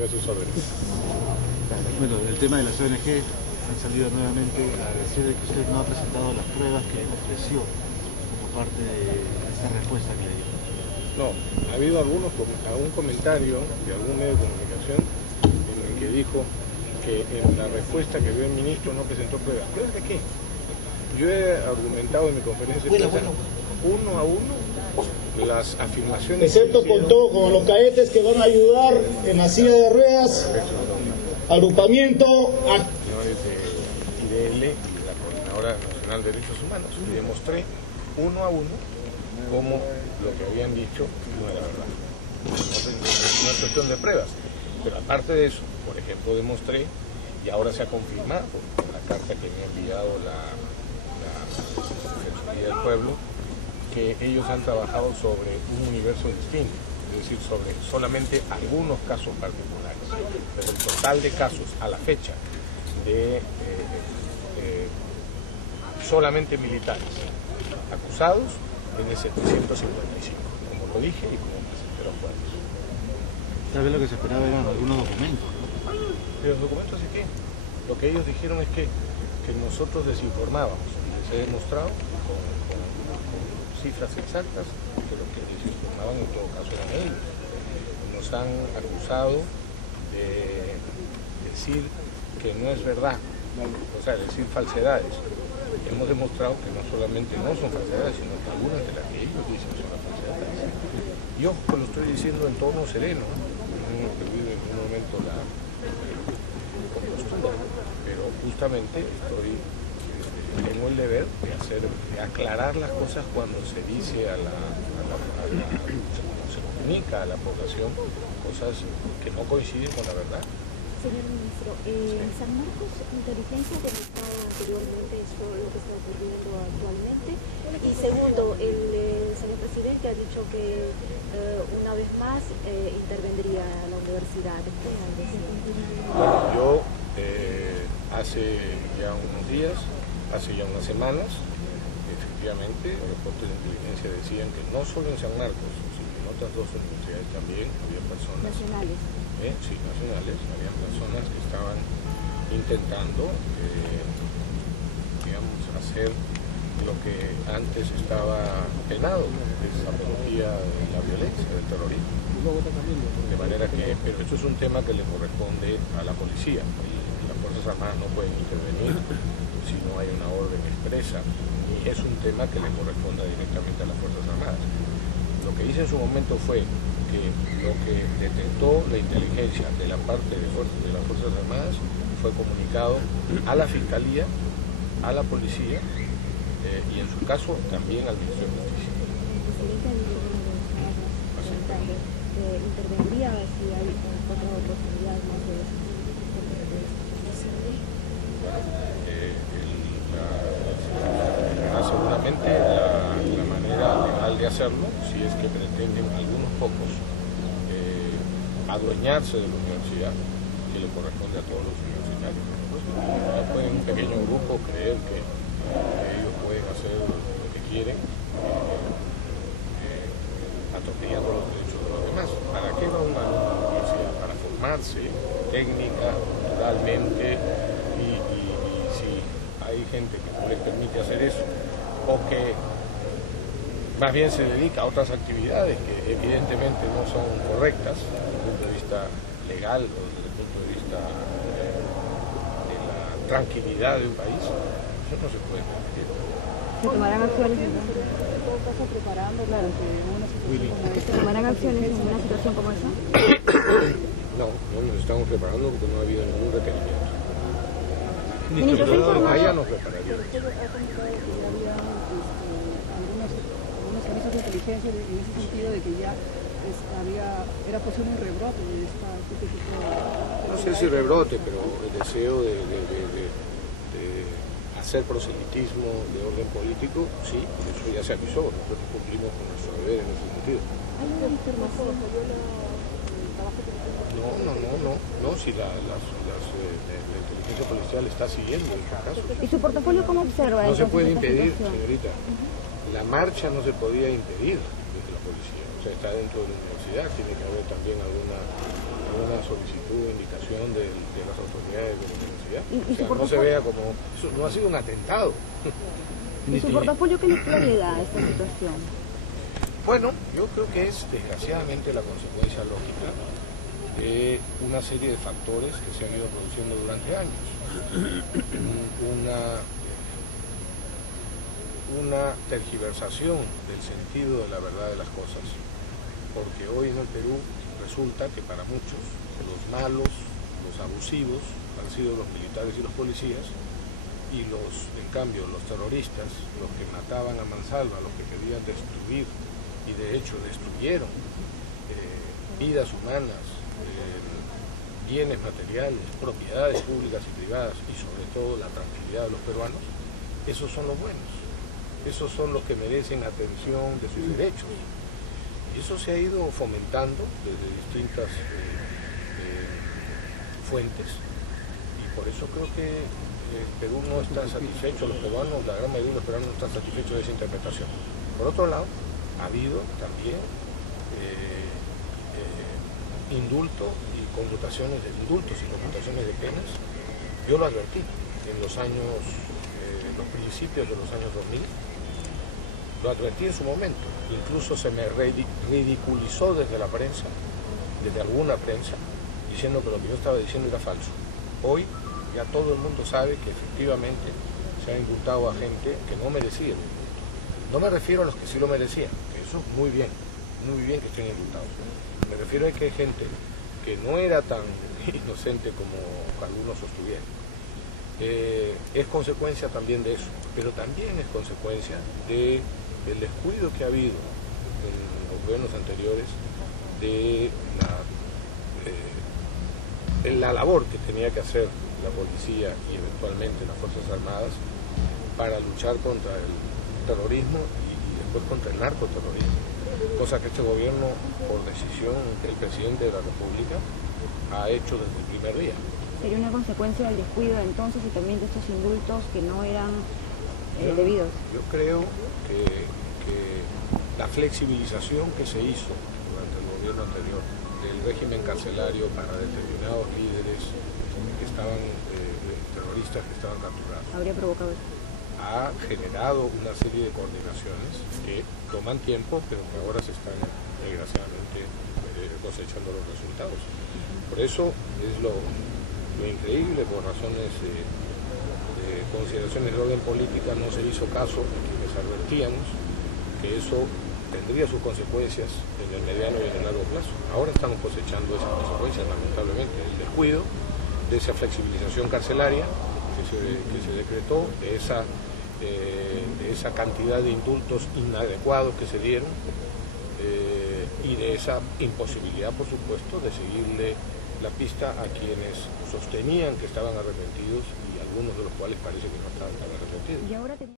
Estoy a sus órdenes. Bueno, el tema de las ONG han salido nuevamente a decir que usted no ha presentado las pruebas que ofreció como parte de esta respuesta que le dio. No, ha habido algún comentario de algún medio de comunicación en el que dijo que en la respuesta que dio el ministro no presentó pruebas. ¿Pruebas de qué? Yo he argumentado en mi conferencia de prensa uno a uno las afirmaciones. Excepto con los cadetes que van a ayudar en la silla de ruedas, agrupamiento. Señores de IDL y la Coordinadora Nacional de Derechos Humanos, y demostré uno a uno cómo lo que habían dicho no era verdad. No es cuestión de pruebas, pero aparte de eso, por ejemplo, demostré, y ahora se ha confirmado la carta que me ha enviado la Defensoría del Pueblo, que ellos han trabajado sobre un universo distinto, es decir, sobre solamente algunos casos particulares, pero el total de casos a la fecha de solamente militares acusados es de 755, como lo dije y como presenté los cuadros. Tal vez lo que se esperaba eran algunos documentos, ¿no? Pero los documentos de qué? Lo que ellos dijeron es que nosotros desinformábamos, y les he demostrado con cifras exactas que lo que desinformaban en todo caso eran ellos. Nos han acusado de decir que no es verdad, o sea, decir falsedades. Hemos demostrado que no solamente no son falsedades, sino que algunas de las que ellos dicen son las falsedades. Y ojo que lo estoy diciendo en tono sereno, no he perdido en ningún momento la compostura, pero justamente tengo el deber de aclarar las cosas cuando se dice se comunica a la población cosas que no coinciden con la verdad. Señor ministro, en San Marcos, inteligencia demostraba anteriormente eso, lo que está ocurriendo actualmente. Y segundo, el señor presidente ha dicho que una vez más intervendría la universidad. ¿Qué han decidido? Bueno, yo hace ya unos días, hace ya unas semanas, efectivamente, reportes de inteligencia decían que no solo en San Marcos, sino en otras dos universidades también había personas nacionales. Sí, nacionales, había personas que estaban intentando, digamos, hacer lo que antes estaba penado, que es apología de la violencia, del terrorismo. De manera que, pero esto es un tema que le corresponde a la policía. Las Fuerzas Armadas no pueden intervenir si no hay una orden expresa, y es un tema que le corresponde directamente a las Fuerzas Armadas. Lo que hice en su momento fue que lo que detectó la inteligencia de la parte de las Fuerzas Armadas fue comunicado a la Fiscalía, a la Policía y en su caso también al Ministerio de Justicia. ¿Intervendría si hay otra oportunidad más de seguramente la manera legal de hacerlo, si es que pretenden algunos pocos adueñarse de la universidad, que le corresponde a todos los universitarios. No pueden un pequeño grupo creer que ellos pueden hacer lo que quieren, atropellando los derechos de los demás. ¿Para qué va una universidad? Para formarse técnica, culturalmente, y si hay gente que no les permite hacer eso, o que más bien se dedica a otras actividades que evidentemente no son correctas desde el punto de vista legal o desde el punto de vista de la tranquilidad de un país, eso no se puede permitir. ¿Se tomarán acciones entonces? En todo caso, preparando, claro, que una situación como esta. ¿Se tomarán acciones en una situación como esa? No nos estamos preparando porque no ha habido ningún requerimiento. Ministro, allá nos prepararía. Algunos servicios de inteligencia en ese sentido de que ya era posible un rebrote de este tipo de... No sé si rebrote, pero el deseo de hacer proselitismo de orden político, sí, eso ya se avisó, nosotros cumplimos con nuestro deber en ese sentido. ¿Hay una información? No, si la inteligencia policial está siguiendo estos casos. ¿Y su portafolio cómo observa? No se puede impedir, señorita. La marcha no se podía impedir desde la policía. O sea, está dentro de la universidad, tiene que haber también alguna ninguna solicitud o indicación de las autoridades de la universidad. ¿Y O sea, no se vea como... Eso no ha sido un atentado. ¿Y su portafolio qué lectura le da a esta situación? Bueno, yo creo que es desgraciadamente la consecuencia lógica de una serie de factores que se han ido produciendo durante años. Una tergiversación del sentido de la verdad de las cosas, porque hoy en el Perú resulta que para muchos los malos, los abusivos han sido los militares y los policías, y en cambio los terroristas, los que mataban a mansalva, los que querían destruir y de hecho destruyeron vidas humanas, bienes materiales, propiedades públicas y privadas y sobre todo la tranquilidad de los peruanos, esos son los buenos, esos son los que merecen atención de sus derechos. Y eso se ha ido fomentando desde distintas fuentes y por eso creo que el Perú no está satisfecho, los peruanos, la gran mayoría de los peruanos no están satisfechos de esa interpretación. Por otro lado, ha habido también indultos y conmutaciones de penas. Yo lo advertí en los principios de los años 2000, lo advertí en su momento, incluso se me ridiculizó desde la prensa, desde alguna prensa, diciendo que lo que yo estaba diciendo era falso. Hoy ya todo el mundo sabe que efectivamente se ha indultado a gente que no merecía. No me refiero a los que sí lo merecían, que eso muy bien que estén indultados. Me refiero a que hay gente que no era tan inocente como algunos sostuvieron. Es consecuencia también de eso, pero también es consecuencia del descuido que ha habido en los gobiernos anteriores de la labor que tenía que hacer la policía y eventualmente las Fuerzas Armadas para luchar contra el terrorismo y después contra el narcoterrorismo, cosa que este gobierno, por decisión del presidente de la República, ha hecho desde el primer día. ¿Sería una consecuencia del descuido entonces y también de estos indultos que no eran debidos? Yo creo que la flexibilización que se hizo durante el gobierno anterior del régimen carcelario para determinados líderes que estaban, terroristas que estaban capturados, ¿Habría provocado eso? Ha generado una serie de coordinaciones que toman tiempo, pero que ahora se están desgraciadamente cosechando los resultados. Por eso es lo increíble, por razones de consideraciones de orden política no se hizo caso, les advertíamos que eso tendría sus consecuencias en el mediano y en el largo plazo. Ahora estamos cosechando esas consecuencias, lamentablemente, el descuido de esa flexibilización carcelaria que se decretó, de esa cantidad de indultos inadecuados que se dieron y de esa imposibilidad, por supuesto, de seguirle la pista a quienes sostenían que estaban arrepentidos y algunos de los cuales parece que no estaban tan arrepentidos.